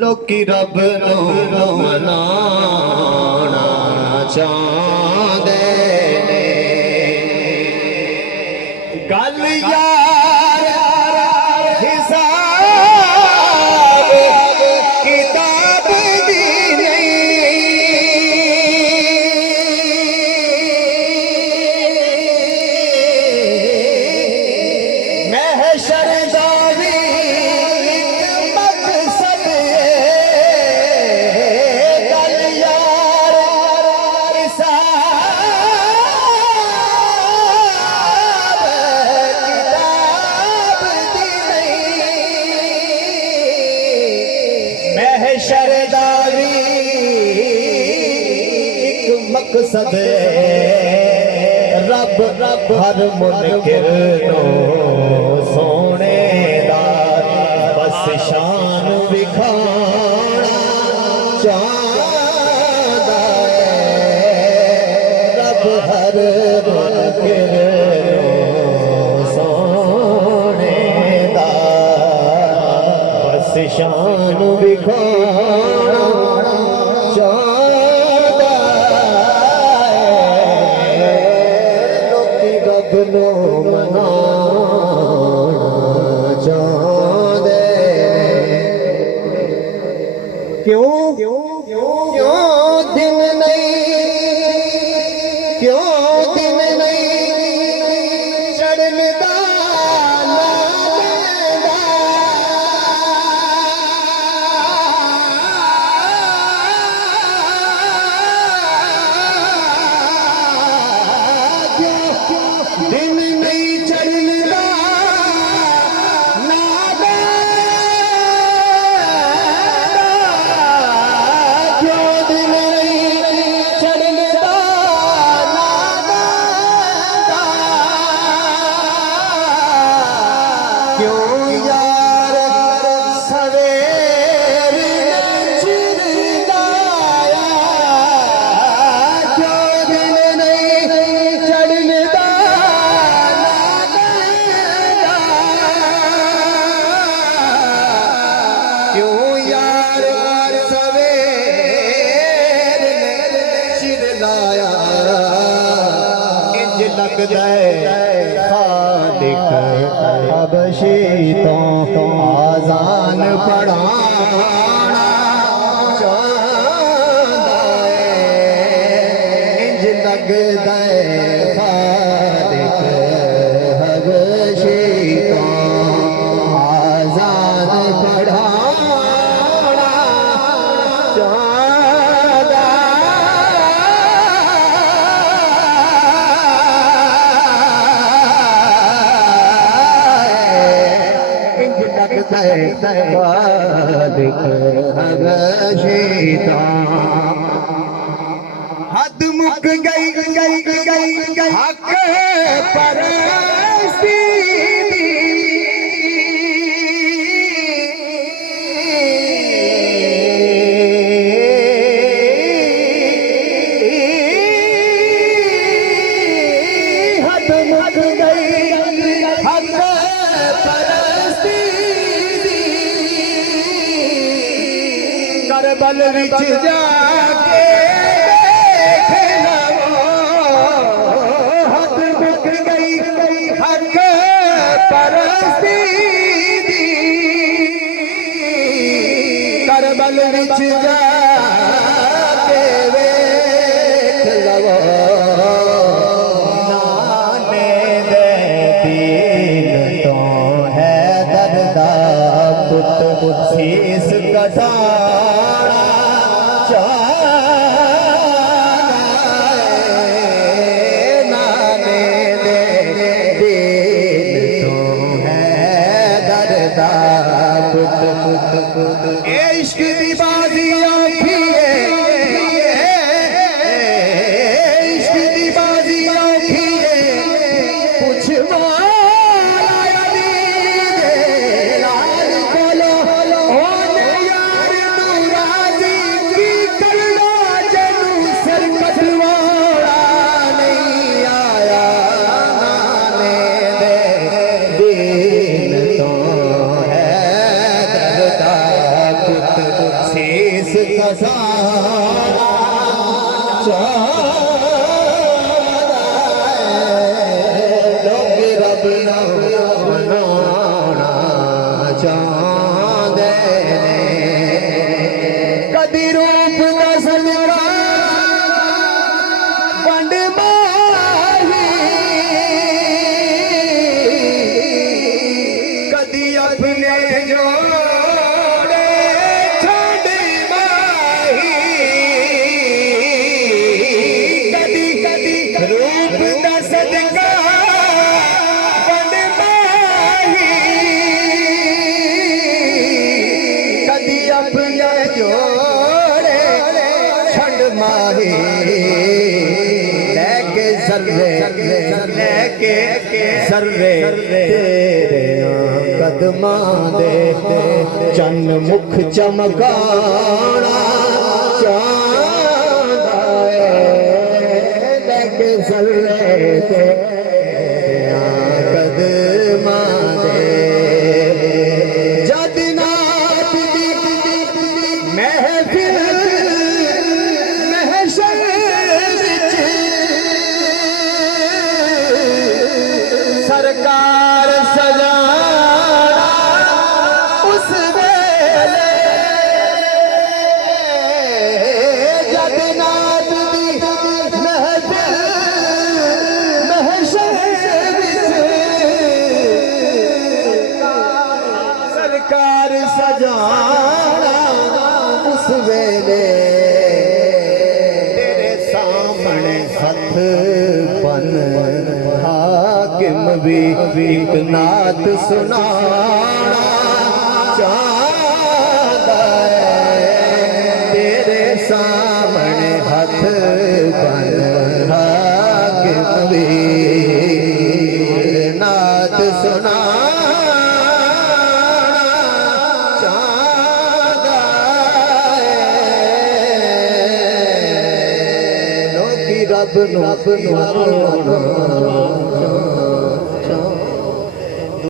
लोकी रब नूं मनाना चाहते ने गल यार हिसाब किताब दी नहीं महशर दा भी मकसद गल यार हिसाब किताब दी नहीं महशर दा भी एक मकसद रब रब हर मुनकिर नो सोने दा बस शान विखाना चाहता है रब हर मुनकिर नो सोने दा बस शान विखाना चाहता है लोकी रब नो मनाना चाहते क्यों दिन नहीं क्यों दिन नहीं चढ़ने दा दिन नहीं चढ़ने दा नादा क्यों दिन नहीं चढ़ने दा नादा क्यों यार सवेर चिरदाया क्यों दिन नहीं चढ़ने दा क्यों यार सवेर चिरलाया इंज लगदा है खालिक हबशी तो आजान पढ़ाना चाहता है इंज लगदा है खालिक हबशी तो आजान पढ़ाना चाहता इंज लगदा है खालिक हबशी तो हद मुक गई हक परस्ती हद मुक गई हक परस्ती करबल विच जाके देख लवो हद मुक गई हक परस्ती करबल विच जाके देख लवो नाने दे दीन तो है दर्दा पुत शीस कटाना नाने दे दीन तो है दर्दा पुत इश्क दी बाजी औखी है इश्क दी बाजी औखी है पुछवाला अली दे लाल कोलो ओने यार नू राजी की करना जनु सर कटवाला नहीं आया नाने दे दीन तो है दर्दा पुत इसका सारा लोग रब ना मनाना चाहते कदी रूप का सदका वंड माही कदी अपने जोड़े छड़ माही कदी कदी रूप का सदका वंड माही कदी अपने जोड़े छड़ माही लेके सर्वे तेरे कदमां दे चन्न मुख चमकाना चाहता है लेके सर्वे तेरे कदमां दे जद नात दी महफिल महशर विच सरकार सजाना उस वेले जद नात दी महफिल महशर विच सरकार सजाना उस वेले तेरे सामने हथ बन हाकिम भी एक नात सुनाना चाहता है तेरे सामने हथ बन हाकिम भी एक नात सुनाना चाहता है लोकी रब नु